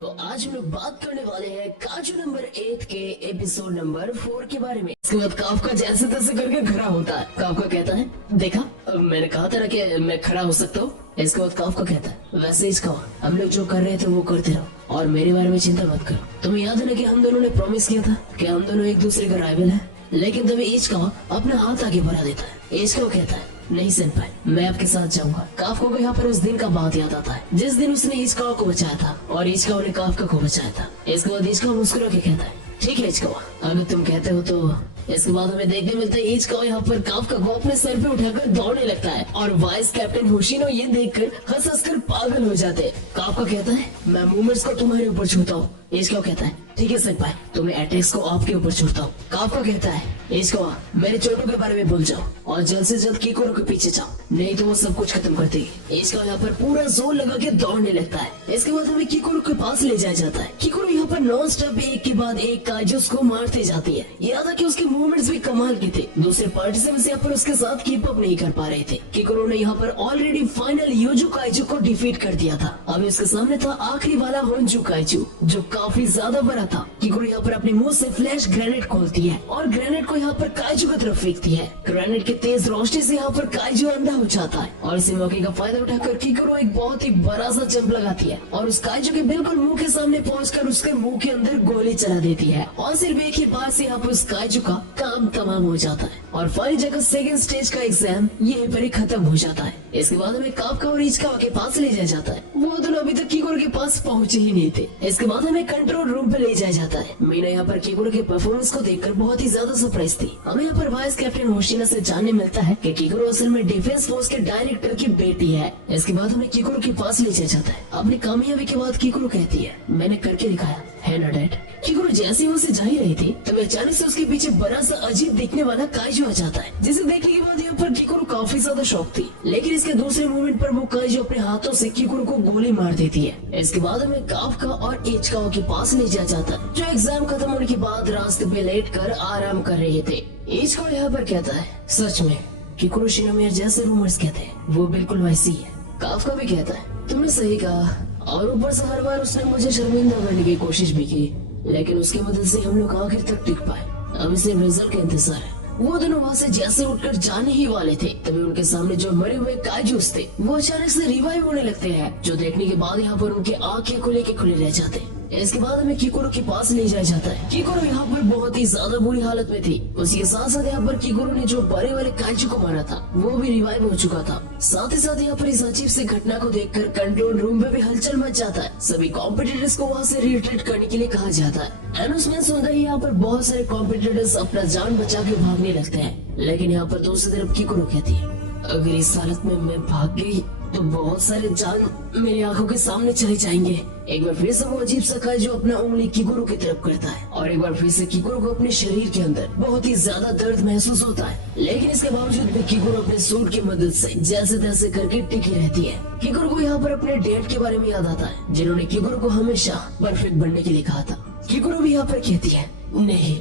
तो आज हम लोग बात करने वाले हैं काजू नंबर 8 के एपिसोड नंबर 4 के बारे में। इसके बाद काफका जैसे तैसे करके खड़ा होता है। काफका कहता है, देखा मैंने कहा था ना कि मैं खड़ा हो सकता हूँ। इसके बाद काफका कहता है, वैसे इसका हम लोग जो कर रहे थे वो करते रहो और मेरे बारे में चिंता मत करो। तुम्हें याद है ना कि हम दोनों ने प्रॉमिस किया था कि हम दोनों एक दूसरे का राइवल है। लेकिन तभी इचकावा अपना हाथ आगे बढ़ा देता है। इचकावा कहता है, नहीं सेनपाई, मैं आपके साथ जाऊंगा। काफका को यहाँ पर उस दिन का बात याद आता है जिस दिन उसने इचकावा को बचाया था और इचकावा ने काफका को बचाया था। इसके बाद इचकावा मुस्कुरा के कहता है, ठीक है इचकावा, अगर तुम कहते हो तो। इसके बाद हमें देखने मिलता है इचकावा यहाँ पर काफका को अपने सर पे उठाकर दौड़ने लगता है और वाइस कैप्टन होशिनो ये देखकर हंस हंस कर पागल हो जाते हैं। काफका कहता है, मैं मूवमेंट्स को तुम्हारे ऊपर छूता हूँ। इचकावा कहता है, ठीक है सेनपाई, तुम्हें अटैक्स को आपके ऊपर छोड़ता हूँ। काफका कहता है, इचकावा मेरे चोटों के बारे में भूल जाओ और जल्द से जल्द किकोरो के पीछे जाओ, नहीं तो वो सब कुछ खत्म कर देगी। इचकावा यहाँ पर पूरा जोर लगा के दौड़ने लगता है। इसके बाद हमें किकोरो के पास ले जाया जाता है। किकोरो यहाँ पर नॉन स्टॉप एक के बाद एक काइजूस को मारते जाती है। याद है कि उसके मूवमेंट्स भी कमाल के थे। दूसरे पार्टिसिपेंट्स यहाँ पर उसके साथ कीप अप नहीं कर पा रहे थे। किकोरो ने यहाँ पर ऑलरेडी फाइनल योजो काइजू को डिफीट कर दिया था। अभी उसके सामने था आखिरी वाला होंजू काइजू जो काफी ज्यादा बड़ा था। किकोरो यहाँ पर अपने मुंह से फ्लैश ग्रेनेड खोलती है और ग्रेनेड को यहाँ पर काइजू की तरफ फेंकती है। ग्रेनेड के तेज रोशनी से यहाँ पर काइजू अंधा हो जाता है और इसी मौके का फायदा उठाकर किकोरो एक बहुत ही बड़ा सा जंप लगाती है और उस काइजू के बिल्कुल मुंह के सामने पहुंचकर उसके मुंह के अंदर गोली चला देती है और सिर्फ एक ही बार से यहाँ पर उस काइजू का काम तमाम हो जाता है और फाइनल जगह सेकंड स्टेज का एग्जाम यहीं पर ही खत्म हो जाता है। इसके बाद हमें काफका और इचकावा के पास ले जाया जाता है। वो दोनों अभी तक किकोरो के पास पहुंचे ही नहीं थे। इसके बाद हमें कंट्रोल रूम पे ले जाया जाता है। मीना यहाँ पर किकोरो के परफॉर्मेंस को देखकर बहुत ही ज्यादा सरप्राइज थी। हमें यहाँ पर वाइस कैप्टन होशिना से जानने मिलता है कि किकोरो असल में डिफेंस फोर्स के डायरेक्टर की बेटी है। इसके बाद हमें किकोरो के पास ले जाया जाता है। अपनी कामयाबी के बाद किकोरो कहती है, मैंने करके दिखाया है ना डैड। किकोरो जैसे ही उसे जा ही रही थी तब अचानक से उसके पीछे बड़ा सा अजीब दिखने वाला काइजू आ जाता है, जिसे देखने के बाद यहाँ पर किकोरो काफी ज्यादा शॉक थी। लेकिन इसके दूसरे मूवमेंट पर वो काइजू अपने हाथों से किकोरो को गोली मार देती है। इसके बाद हमें काफका और इचकावा के पास ले जाया जाता है जो एग्जाम खत्म होने के बाद रास्ते पे लेट कर आराम कर रहे थे। इचकावा यहाँ पर कहता है, सच में किकोरो शिनोमिया जैसे रूमर्स कहते हैं वो बिल्कुल वैसी है। काफका भी कहता है, तुमने सही कहा, और ऊपर से हर बार उसने मुझे शर्मिंदा करने की कोशिश भी की, लेकिन उसकी मदद से हम लोग आखिर तक टिक पाए। अब इसे रिजल्ट का इंतजार है। वो दोनों वहाँ से जैसे उठकर जाने ही वाले थे तभी उनके सामने जो मरे हुए काइजूस थे वो अचानक से रिवाइव होने लगते हैं, जो देखने के बाद यहाँ पर उनके आंखें खुले के खुले रह जाते हैं। इसके बाद हमें किकोरो के पास ले जाया जाता है। किकोरो यहाँ पर बहुत ही ज्यादा बुरी हालत में थी। उसी के साथ साथ यहाँ पर किकोरो ने जो बड़े वाले काइजू को मारा था वो भी रिवाइव हो चुका था। साथ ही साथ यहाँ पर इस अजीब से घटना को देखकर कंट्रोल रूम में भी हलचल मच जाता है। सभी कॉम्पिटिटर्स को वहाँ से रिट्रीट करने के लिए कहा जाता है। अनाउंसमेंट सुनते ही यहाँ पर बहुत सारे कॉम्पिटिटर्स अपना जान बचा के भागने लगते हैं, लेकिन यहाँ पर दूसरी तरफ किकोरो कहती है, अगर इस हालत में मैं भाग गई तो बहुत सारे जान मेरी आंखों के सामने चले जाएंगे। एक बार फिर से वो अजीब सा काइजू अपना उंगली किकोरो की तरफ करता है और एक बार फिर से किकोरो को अपने शरीर के अंदर बहुत ही ज्यादा दर्द महसूस होता है, लेकिन इसके बावजूद भी किकोरो अपने सूट की मदद से जैसे तैसे करके टिकी रहती है। किकोरो को यहाँ पर अपने डैड के बारे में याद आता है जिन्होंने किकोरो को हमेशा परफेक्ट बनने के लिए कहा था। किकोरो भी यहाँ पर कहती है, नहीं,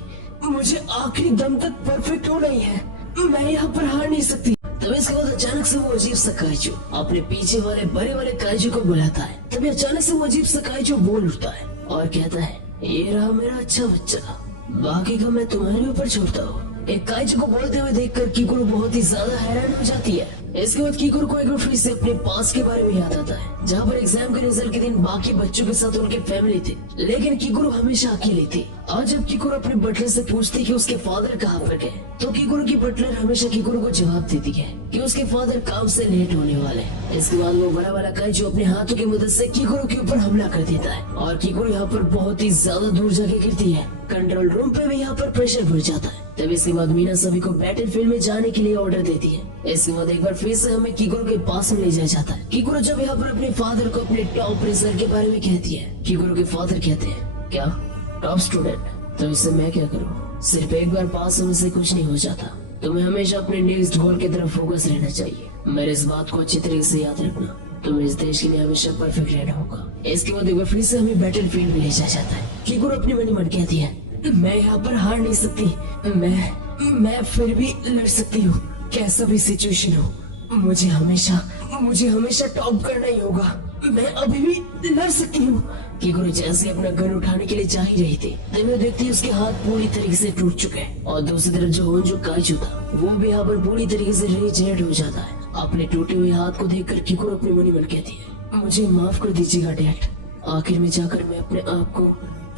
मुझे आखिरी दम तक परफेक्ट होना ही है, मैं यहाँ पर हार नहीं सकती। तभी इसके बाद अचानक से वो अजीब सा काइजू अपने पीछे वाले बड़े वाले काइजू को बुलाता है। तभी अचानक से वो अजीब सा काइजू बोल उठता है और कहता है, ये रहा मेरा अच्छा बच्चा, बाकी का मैं तुम्हारे ऊपर छोड़ता हूँ। एक काइजू को बोलते हुए देखकर किकोरो बहुत ही ज्यादा हैरान हो जाती है। इसके बाद किकोरो को एक बार फिर से अपने पास के बारे में याद आता है जहाँ पर एग्जाम के रिजल्ट के दिन बाकी बच्चों के साथ उनके फैमिली थे, लेकिन किकोरो हमेशा अकेली थी। आज जब किकोरो अपने बटलर से पूछती कि उसके फादर कहाँ पर गए तो किकोरो की बटलर हमेशा किकोरो को जवाब देती है कि उसके फादर काम से लेट होने वाले। इसके बाद वो बड़ा वाला काइजू अपने हाथों की मदद से किकोरो के ऊपर हमला कर देता है और किकोरो यहाँ पर बहुत ही ज्यादा दूर जाके गिरती है। कंट्रोल रूम पे भी यहाँ पर प्रेशर बढ़ जाता है। तब इसके बाद मीना सभी को बैटलफील्ड में जाने के लिए ऑर्डर देती है। इसके बाद एक बार फिर से हमें किकोरो के पास में ले जाया जाता है। किकोरो जब यहाँ पर अपने फादर को अपने टॉप रेसर के बारे में कहती है, किकोरो के फादर कहते हैं, क्या टॉप स्टूडेंट, तो इससे मैं क्या करूँ, सिर्फ एक बार पास होने से कुछ नहीं हो जाता, तुम्हें हमेशा अपने नेक्स्ट गोल की तरफ फोकस रहना चाहिए। मेरे इस बात को अच्छी तरीके से याद रखना, तुम्हें इस देश के लिए हमेशा परफेक्ट रहना होगा। इसके बाद एक बार फिर से हमें बैटलफील्ड में ले जाया जाता है। किकोरो अपनी मन ही मन कहती है, मैं यहाँ पर हार नहीं सकती, मैं फिर भी लड़ सकती हूँ, कैसा भी सिचुएशन हो, मुझे हमेशा टॉप करना ही होगा। मैं अभी भी लड़ सकती हूँ। किकुरो जैसे अपना गन उठाने के लिए जा ही रही थी तभी देखती है उसके हाथ पूरी तरीके से टूट चुके हैं और दूसरी तरफ जो होंजो काइजू था वो भी यहाँ पर पूरी तरीके से रेड हो जाता है। अपने टूटे हुए हाथ को देखकर किकुरो अपने मन ही मन कहती है, मुझे माफ कर दीजिएगा डैड, आखिर में जाकर मैं अपने आप को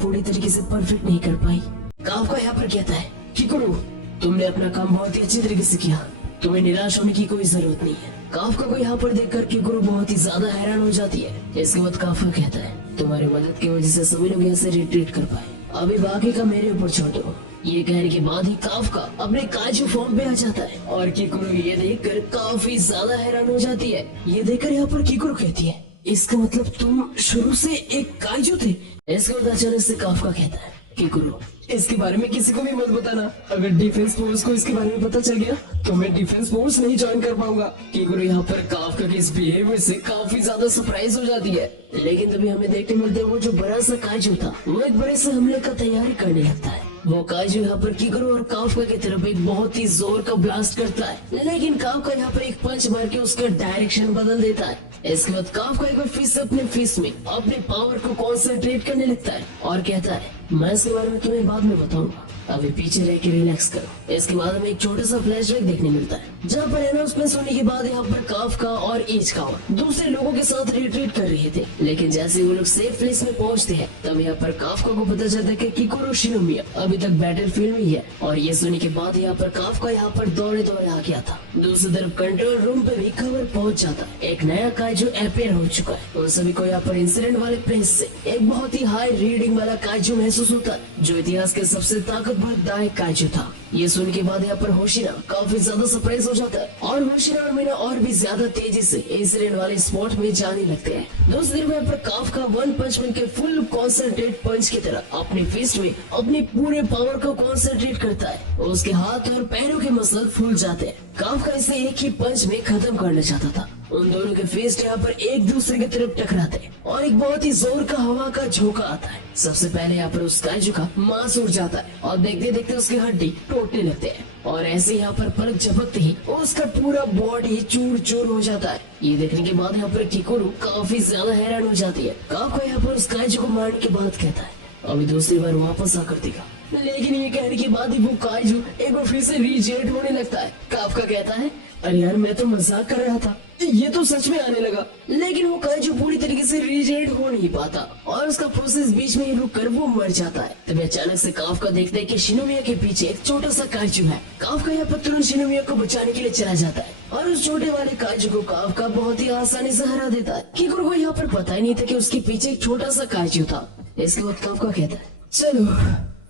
पूरी तरीके से परफेक्ट नहीं कर पाई। काफका यहाँ पर कहता है, किकुरो तुमने अपना काम बहुत ही अच्छी तरीके से किया, तुम्हें निराश होने की कोई जरूरत नहीं है। काफका को यहाँ पर देखकर किकुरो बहुत ही ज्यादा हैरान हो जाती है। इसके बाद काफका कहता है, तुम्हारी मदद की वजह से सभी लोग यहाँ से रिट्रीट कर पाए, अभी बाकी का मेरे ऊपर छोड़ दो। ये कहने के बाद ही काफका अपने काजू फॉर्म पे आ जाता है और किकुरो ये देखकर काफी ज्यादा हैरान हो जाती है। ये देखकर यहाँ पर किकुरो कहती है, इसका मतलब तुम शुरू से एक काजू थे। इसके बाद अचानक से काफका कहता है, किकुरो इसके बारे में किसी को भी मत बताना, अगर डिफेंस फोर्स को इसके बारे में पता चल गया तो मैं डिफेंस फोर्स नहीं ज्वाइन कर पाऊंगा। किकुरो यहाँ पर काफका के इस बिहेवियर से काफी ज्यादा सरप्राइज हो जाती है। लेकिन तभी हमें देखने मिलता है वो जो बड़ा सा काजू था वो एक बड़े से हमले का तैयारी करने लगता है। वो काजू यहाँ पर किकुरो और काफका की तरफ एक बहुत ही जोर का ब्लास्ट करता है, लेकिन काफका यहाँ पर एक पंच मार के उसका डायरेक्शन बदल देता है। इसके बाद काफका एक बार फिर से अपने फिस्ट में अपने पावर को कॉन्सेंट्रेट करने लगता है और कहता है, मैं इसके बारे में तुम्हें बाद में बताऊंगा, अभी पीछे रह के रिलैक्स करो। इसके बाद हमें एक छोटा सा फ्लैशबैक देखने मिलता है जहाँ पर अनाउंसमेंट होने के बाद यहाँ पर काफका और इचिकावा दूसरे लोगों के साथ रिट्रीट कर रहे थे, लेकिन जैसे वो लोग सेफ प्लेस में पहुँचते हैं तब यहाँ पर काफका को पता चलता है कि किकुरो शिनोमिया अभी तक बैटलफील्ड में ही है। और ये सुनने के बाद यहाँ पर काफका यहाँ पर दौड़े आ गया था। दूसरी तरफ कंट्रोल रूम पे भी खबर पहुँच जाता है, एक नया काजू अपेयर हो चुका है। उन सभी को यहाँ पर इंसिडेंट वाले प्लेस से एक बहुत ही हाई रीडिंग वाला काजू महसूस होता है जो इतिहास के सबसे ताकतवर दाई काजू था। ये सुनने के बाद यहाँ पर होशिना काफी ज्यादा सरप्राइज हो जाता है और होशिना और मीना और भी ज्यादा तेजी से इंसिडेंट वाले स्पॉट में जाने लगते हैं। दूसरी तरफ यहाँ पर काफका वन पंच मैन के फुल कॉन्सेंट्रेट पंच की तरह अपने फिस्ट में अपने पूरे पावर को कॉन्सेंट्रेट करता है। उसके हाथ और पैरों के मसल फूल जाते हैं। काफका इसे एक ही पंच में खत्म करना चाहता था। उन दोनों के फिस्ट यहाँ पर एक दूसरे की तरफ टकराते हैं और एक बहुत ही जोर का हवा का झोंका आता है। सबसे पहले यहाँ पर उस काजू का मांस उड़ जाता है और देखते देखते उसकी हड्डी टूटने लगते हैं और ऐसे यहाँ पर पलक झपकते ही उसका पूरा बॉडी चूर चूर हो जाता है। ये देखने के बाद यहाँ पर किकुरो काफी ज्यादा हैरान हो जाती है। काफका यहाँ पर उस काजू को मारने के बाद कहता है, अभी दूसरी बार वापस आकर देगा, लेकिन ये कहने के बाद ही वो काजू एक बार फिर से रीजेट होने लगता है। काफका कहता है, अरे यार मैं तो मजाक कर रहा था, ये तो सच में आने लगा। लेकिन वो काजू पूरी तरीके से रीजेट हो नहीं पाता और उसका प्रोसेस बीच में ही रुक कर वो मर जाता है। तभी अचानक से काफका देखता है कि शिनोमिया के पीछे एक छोटा सा काजू है। काफका यहाँ पर तुरंत शिनोमिया को बचाने के लिए चला जाता है और उस छोटे वाले काजू को काफका बहुत ही आसानी से हरा देता है। किकुरो को यहाँ पर पता ही नहीं था कि उसके पीछे एक छोटा सा काजू था। इसके बाद काफका कहता है, चलो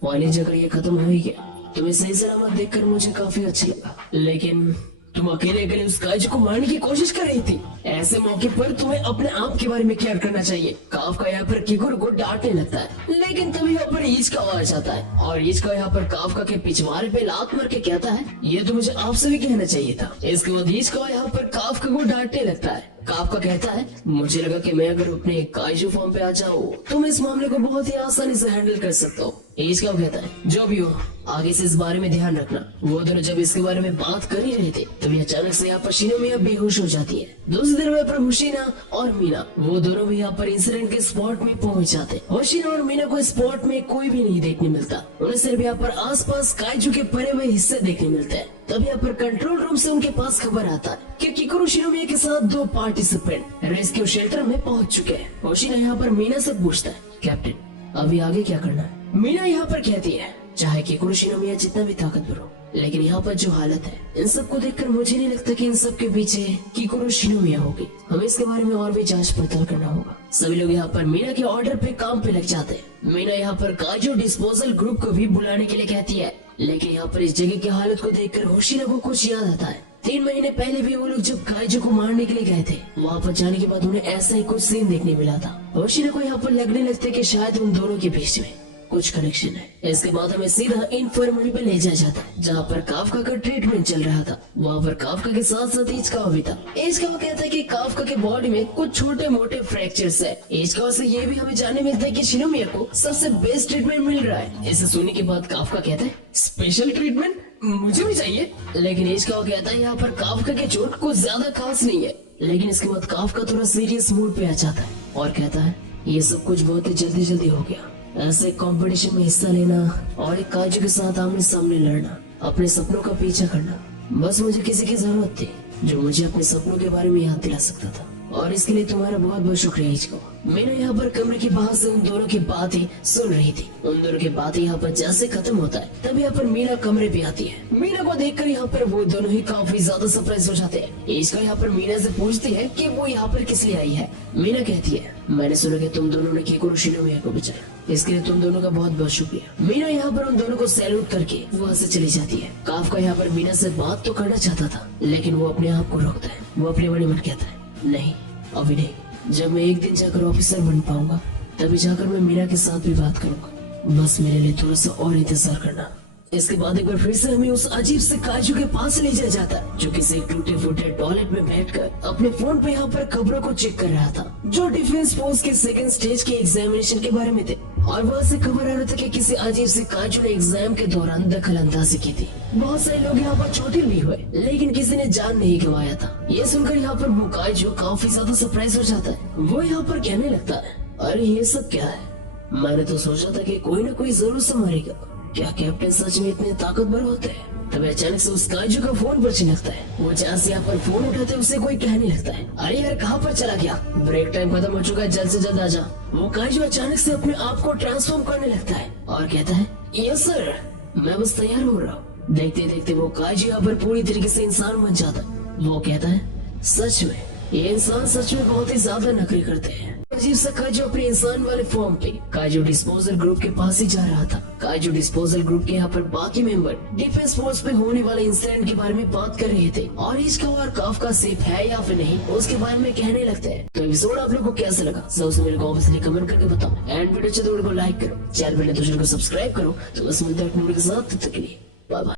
फाइनली जगह ये खत्म हो ही गया, तुम्हें सही सलामत देखकर मुझे काफी अच्छा लगा, लेकिन तुम अकेले अकेले उस काजू को मारने की कोशिश कर रही थी। ऐसे मौके पर तुम्हें अपने आप के बारे में केयर करना चाहिए। काफका यहाँ पर किकुरो को डांटने लगता है, लेकिन तभी यहाँ पर इचिकावा आ जाता है और इचिकावा यहाँ पर काफका के पिछवाड़े पे लात मार के कहता है, ये तो मुझे आपसे भी कहना चाहिए था। इसके बाद इचिकावा यहाँ पर काफका को डांटने लगता है। काफका कहता है, मुझे लगा कि मैं अगर अपने काजू फॉर्म पे आ जाऊँ तो मैं इस मामले को बहुत ही आसानी से हैंडल कर सकता हूँ। इचिकावा कहता है, जो भी हो आगे से इस बारे में ध्यान रखना। वो दोनों जब इसके बारे में बात कर ही रहे थे तभी अचानक से यहाँ पर शिनोमिया बेहोश हो जाती है। दूसरी तरफ पर होशिना और मीना वो दोनों भी यहाँ पर इंसिडेंट के स्पॉट में पहुंच जाते हैं। होशिना और मीना को स्पॉट में कोई भी नहीं देखने मिलता, उन्हें सिर्फ यहाँ पर आसपास काजू के परे हुए हिस्से देखने मिलते हैं। तब यहाँ पर कंट्रोल रूम से उनके पास खबर आता है कि किकुरो शिनोमिया के साथ 2 पार्टिसिपेंट रेस्क्यू शेल्टर में पहुंच चुके हैं। होशिना यहाँ पर मीना से पूछता है, कैप्टन अभी आगे क्या करना है? मीना यहाँ पर कहती है, चाहे किकुरो शिनोमिया जितना भी ताकतवर हो, लेकिन यहाँ पर जो हालत है इन सबको देखकर मुझे नहीं लगता कि इन सब के पीछे किकुरो शिनोमिया होगी। हमें इसके बारे में और भी जांच पड़ताल करना होगा। सभी लोग यहाँ पर मीना के ऑर्डर पे काम पे लग जाते हैं। मीना यहाँ पर काजू डिस्पोजल ग्रुप को भी बुलाने के लिए कहती है, लेकिन यहाँ पर इस जगह की हालत को देखकर होशिना को कुछ याद आता है। 3 महीने पहले भी वो लोग जब काजू को मारने के लिए गए थे, वहाँ पर जाने के बाद उन्हें ऐसा ही कुछ सीन देखने मिला था। होशिना को यहाँ पर लगने लगता है कि शायद उन दोनों के बीच में कुछ कनेक्शन है। इसके बाद हमें सीधा इन्फर्मरी पे ले जाया जाता है जहाँ पर काफका का ट्रीटमेंट चल रहा था। वहाँ पर काफका के साथ साथ इचिकावा भी था। इचिकावा कहता है कि काफका के बॉडी में कुछ छोटे मोटे फ्रैक्चर्स है। इचिकावा से ये भी हमें जानने मिलता है कि शिनोमिया को सबसे बेस्ट ट्रीटमेंट मिल रहा है। इसे सुनने के बाद काफका कहता है, स्पेशल ट्रीटमेंट मुझे भी चाहिए। लेकिन इचिकावा कहता है यहाँ पर काफका के चोट कुछ ज्यादा खास नहीं है। लेकिन इसके बाद काफका थोड़ा सीरियस मूड पे आ जाता है और कहता है, ये सब कुछ बहुत ही जल्दी जल्दी हो गया। ऐसे कंपटीशन में हिस्सा लेना और एक काजू के साथ आमने सामने लड़ना, अपने सपनों का पीछा करना, बस मुझे किसी की जरूरत थी जो मुझे अपने सपनों के बारे में याद दिला सकता था। और इसके लिए तुम्हारा बहुत बहुत शुक्रिया हिचको। मैंने यहाँ पर कमरे के बाहर से उन दोनों की बातें सुन रही थी। उन दोनों की बातें यहाँ पर जैसे खत्म होता है तब यहाँ पर मीना कमरे पे आती है। मीना को देखकर यहाँ पर वो दोनों ही काफी ज्यादा सरप्राइज हो जाते हैं। हिचको यहाँ पर मीना से पूछती है कि वो यहाँ पर किस लिए आई है। मीना कहती है, मैंने सुना कि तुम दोनों ने केकुरो शिनोमिया को बचाया, इसके लिए तुम दोनों का बहुत बहुत शुक्रिया। मीना यहाँ पर उन दोनों को सैल्यूट करके वहाँ से चली जाती है। काफका यहाँ पर मीना से बात तो करना चाहता था लेकिन वो अपने आप को रोकता है। वो अपने मन में कहता है, नहीं अभी नहीं, जब मैं एक दिन जाकर ऑफिसर बन पाऊंगा तभी जाकर मैं मीना के साथ भी बात करूंगा। बस मेरे लिए थोड़ा सा और इंतजार करना। इसके बाद एक बार फिर से हमें उस अजीब से काजू के पास ले जाया जाता है जो किसी टूटे फूटे टॉयलेट में बैठकर अपने फोन पे यहाँ पर खबरों को चेक कर रहा था जो डिफेंस फोर्स के सेकंड स्टेज के एग्जामिनेशन के बारे में थे। और वहाँ से खबर आ रहा था कि किसी अजीब से काजू ने एग्जाम के दौरान दखल अंदाजी की थी। बहुत सारे लोग यहाँ पर चोटिल भी हुए लेकिन किसी ने जान नहीं गंवाया था। ये सुनकर यहाँ पर वो काजू काफी ज्यादा सरप्राइज हो जाता है। वो यहाँ पर कहने लगता है, अरे ये सब क्या है, मैंने तो सोचा था कि कोई ना कोई जरूर संभालेगा। क्या कैप्टन सच में इतने ताकतवर होते हैं? तब अचानक से उस काजू का फोन बजने लगता है। वो जहाँ से यहाँ पर फोन उठाते उसे कोई कहने लगता है, अरे यार कहाँ पर चला गया, ब्रेक टाइम खत्म हो चुका है, जल्द से जल्द आ जा। वो काजू अचानक से अपने आप को ट्रांसफॉर्म करने लगता है और कहता है, यस सर, मैं बस तैयार हो रहा हूँ। देखते देखते वो काजू यहाँ पर पूरी तरीके से इंसान बन जाता है। वो कहता है, सच में ये इंसान सच में बहुत ही ज्यादा नखरे करते हैं। अजीब सा काजू अपने इंसान वाले फॉर्म पे काजू डिस्पोजल ग्रुप के पास ही जा रहा था। काजू डिस्पोजल ग्रुप के यहाँ पर बाकी मेंबर डिफेंस फोर्स पे होने वाले इंसिडेंट के बारे में बात कर रहे थे और इसका और काफका सेफ है या फिर नहीं उसके बारे में कहने लगते हैं। तो एपिसोड आप लोगों को कैसा लगा सबसे मेरे को ऑब्वियसली कमेंट करके बताओ एंड वीडियो अच्छे तो वीडियो को लाइक करो, चैनल को सब्सक्राइब करो। तो बस मिलते हैं के साथ, तब तक के लिए बाय बाय।